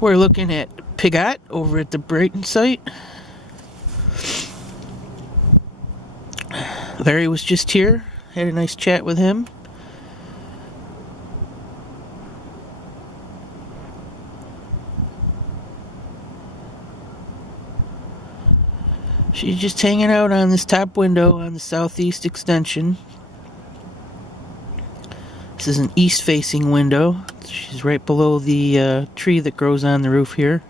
We're looking at Pigott over at the Brighton site. Larry was just here. Had a nice chat with him. She's just hanging out on this top window on the southeast extension. This is an east-facing window. She's right below the tree that grows on the roof here.